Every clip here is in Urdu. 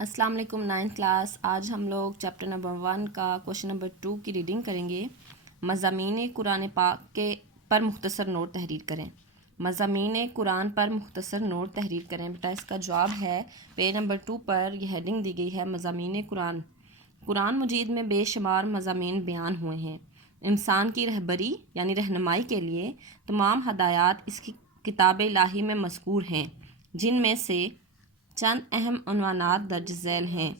السلام علیکم 9th کلاس۔ آج ہم لوگ چیپٹر نمبر 1 کا کوشچن نمبر 2 کی ریڈنگ کریں گے۔ مضامین قرآن پاک کے پر مختصر نوٹ تحریر کریں۔ مضامین قرآن پر مختصر نوٹ تحریر کریں۔ بیٹا اس کا جواب ہے پیج نمبر 2 پر یہ ہیڈنگ دی گئی ہے مضامین قرآن۔ قرآن مجید میں بے شمار مضامین بیان ہوئے ہیں۔ انسان کی رہبری یعنی رہنمائی کے لیے تمام ہدایات اس کی کتاب الہی میں مذکور ہیں، جن میں سے چند اہم عنوانات درج ذیل ہیں۔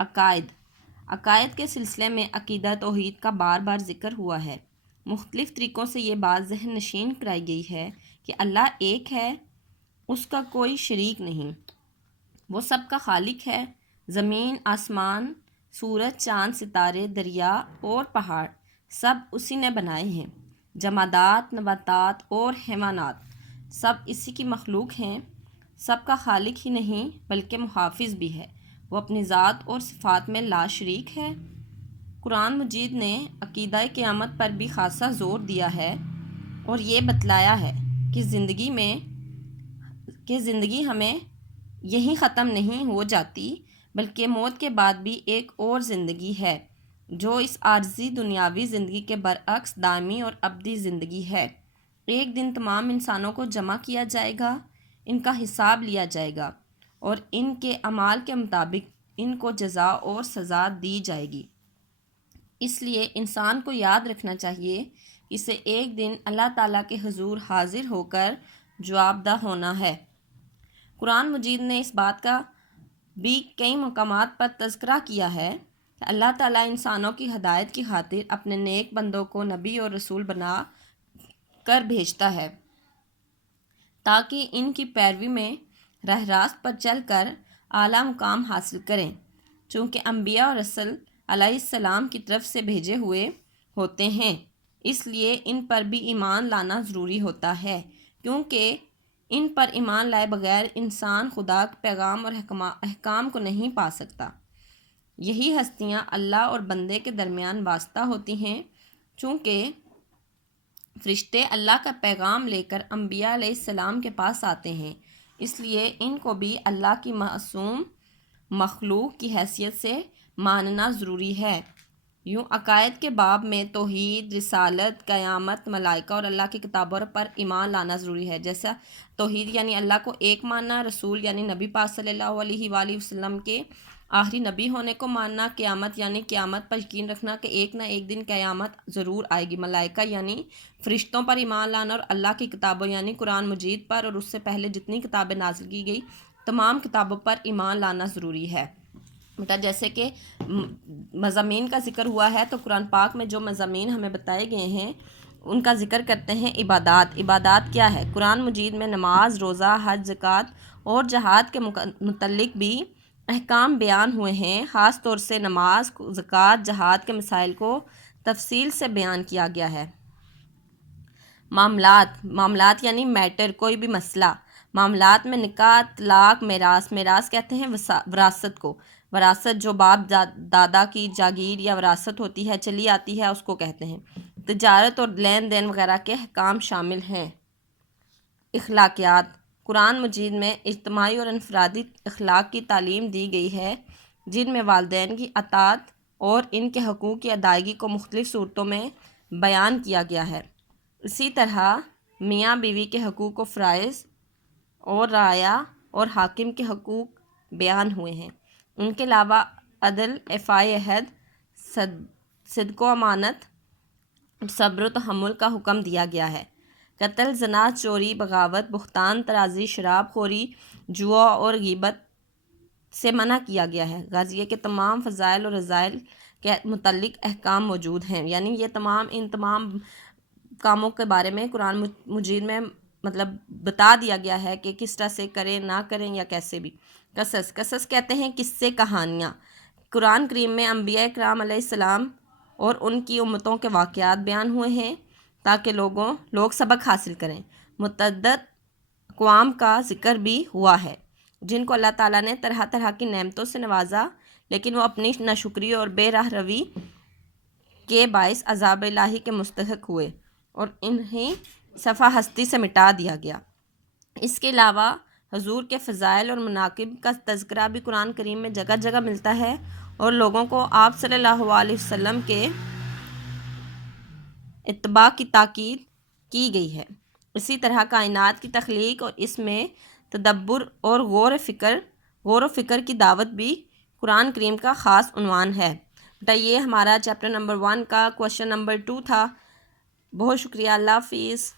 عقائد کے سلسلے میں عقیدہ توحید کا بار بار ذکر ہوا ہے۔ مختلف طریقوں سے یہ بات ذہن نشین کرائی گئی ہے کہ اللہ ایک ہے، اس کا کوئی شریک نہیں، وہ سب کا خالق ہے۔ زمین، آسمان، سورج، چاند، ستارے، دریا اور پہاڑ سب اسی نے بنائے ہیں۔ جمادات، نباتات اور حیوانات سب اسی کی مخلوق ہیں۔ سب کا خالق ہی نہیں بلکہ محافظ بھی ہے، وہ اپنی ذات اور صفات میں لا شریک ہے۔ قرآن مجید نے عقیدہ قیامت پر بھی خاصا زور دیا ہے اور یہ بتلایا ہے کہ زندگی ہمیں یہیں ختم نہیں ہو جاتی بلکہ موت کے بعد بھی ایک اور زندگی ہے جو اس عارضی دنیاوی زندگی کے برعکس دائمی اور ابدی زندگی ہے۔ ایک دن تمام انسانوں کو جمع کیا جائے گا، ان کا حساب لیا جائے گا اور ان کے اعمال کے مطابق ان کو جزا اور سزا دی جائے گی۔ اس لیے انسان کو یاد رکھنا چاہیے کہ اسے ایک دن اللہ تعالیٰ کے حضور حاضر ہو کر جواب دہ ہونا ہے۔ قرآن مجید نے اس بات کا بھی کئی مقامات پر تذکرہ کیا ہے کہ اللہ تعالیٰ انسانوں کی ہدایت کی خاطر اپنے نیک بندوں کو نبی اور رسول بنا کر بھیجتا ہے تاکہ ان کی پیروی میں راہ راست پر چل کر اعلیٰ مقام حاصل کریں۔ چونکہ انبیاء اور رسول علیہ السلام کی طرف سے بھیجے ہوئے ہوتے ہیں، اس لیے ان پر بھی ایمان لانا ضروری ہوتا ہے، کیونکہ ان پر ایمان لائے بغیر انسان خدا کے پیغام اور احکام کو نہیں پا سکتا۔ یہی ہستیاں اللہ اور بندے کے درمیان واسطہ ہوتی ہیں۔ چونکہ فرشتے اللہ کا پیغام لے کر انبیاء علیہ السلام کے پاس آتے ہیں، اس لیے ان کو بھی اللہ کی معصوم مخلوق کی حیثیت سے ماننا ضروری ہے۔ یوں عقائد کے باب میں توحید، رسالت، قیامت، ملائکہ اور اللہ کی کتابوں پر ایمان لانا ضروری ہے۔ جیسا توحید یعنی اللہ کو ایک ماننا، رسول یعنی نبی پاک صلی اللہ علیہ وآلہ وسلم کے آخری نبی ہونے کو ماننا، قیامت یعنی قیامت پر یقین رکھنا کہ ایک نہ ایک دن قیامت ضرور آئے گی، ملائکہ یعنی فرشتوں پر ایمان لانا اور اللہ کی کتابوں یعنی قرآن مجید پر اور اس سے پہلے جتنی کتابیں نازل کی گئی تمام کتابوں پر ایمان لانا ضروری ہے۔ بیٹا جیسے کہ مضامین کا ذکر ہوا ہے تو قرآن پاک میں جو مضامین ہمیں بتائے گئے ہیں ان کا ذکر کرتے ہیں۔ عبادات کیا ہے؟ قرآن مجید میں نماز، روزہ، حج، زکوٰۃ اور جہاد کے متعلق بھی احکام بیان ہوئے ہیں۔ خاص طور سے نماز، زکوٰۃ، جہاد کے مسائل کو تفصیل سے بیان کیا گیا ہے۔ معاملات یعنی میٹر، کوئی بھی مسئلہ۔ معاملات میں نکاح، طلاق، میراث کہتے ہیں وراثت کو۔ وراثت جو باپ دادا کی جاگیر یا وراثت ہوتی ہے، چلی آتی ہے، اس کو کہتے ہیں۔ تجارت اور لین دین وغیرہ کے احکام شامل ہیں۔ اخلاقیات، قرآن مجید میں اجتماعی اور انفرادی اخلاق کی تعلیم دی گئی ہے، جن میں والدین کی اطاعت اور ان کے حقوق کی ادائیگی کو مختلف صورتوں میں بیان کیا گیا ہے۔ اسی طرح میاں بیوی کے حقوق و فرائض اور رعایا اور حاکم کے حقوق بیان ہوئے ہیں۔ ان کے علاوہ عدل، ایفائے عہد، صدق و امانت، صبر و تحمل کا حکم دیا گیا ہے۔ قتل، زنا، چوری، بغاوت، بہتان، ترازی، شراب خوری، جوا اور غیبت سے منع کیا گیا ہے۔ غازیہ کے تمام فضائل اور رذائل کے متعلق احکام موجود ہیں، یعنی یہ ان تمام کاموں کے بارے میں قرآن مجید میں بتا دیا گیا ہے کہ کس طرح سے کریں، نہ کریں یا کیسے بھی۔ قصص کہتے ہیں قصے، کہانیاں۔ قرآن کریم میں انبیاء کرام علیہ السلام اور ان کی امتوں کے واقعات بیان ہوئے ہیں تاکہ لوگ سبق حاصل کریں۔ متعدد اقوام کا ذکر بھی ہوا ہے جن کو اللہ تعالیٰ نے طرح طرح کی نعمتوں سے نوازا، لیکن وہ اپنی ناشکری اور بے راہ روی کے باعث عذاب الہی کے مستحق ہوئے اور انہیں صفحہ ہستی سے مٹا دیا گیا۔ اس کے علاوہ حضور کے فضائل اور مناقب کا تذکرہ بھی قرآن کریم میں جگہ جگہ ملتا ہے اور لوگوں کو آپ صلی اللہ علیہ وسلم کے اتباع کی تاکید کی گئی ہے۔ اسی طرح کائنات کی تخلیق اور اس میں تدبر اور غور و فکر کی دعوت بھی قرآن کریم کا خاص عنوان ہے۔ بیٹا یہ ہمارا چیپٹر نمبر 1 کا کوشچن نمبر 2 تھا۔ بہت شکریہ، اللہ حافظ۔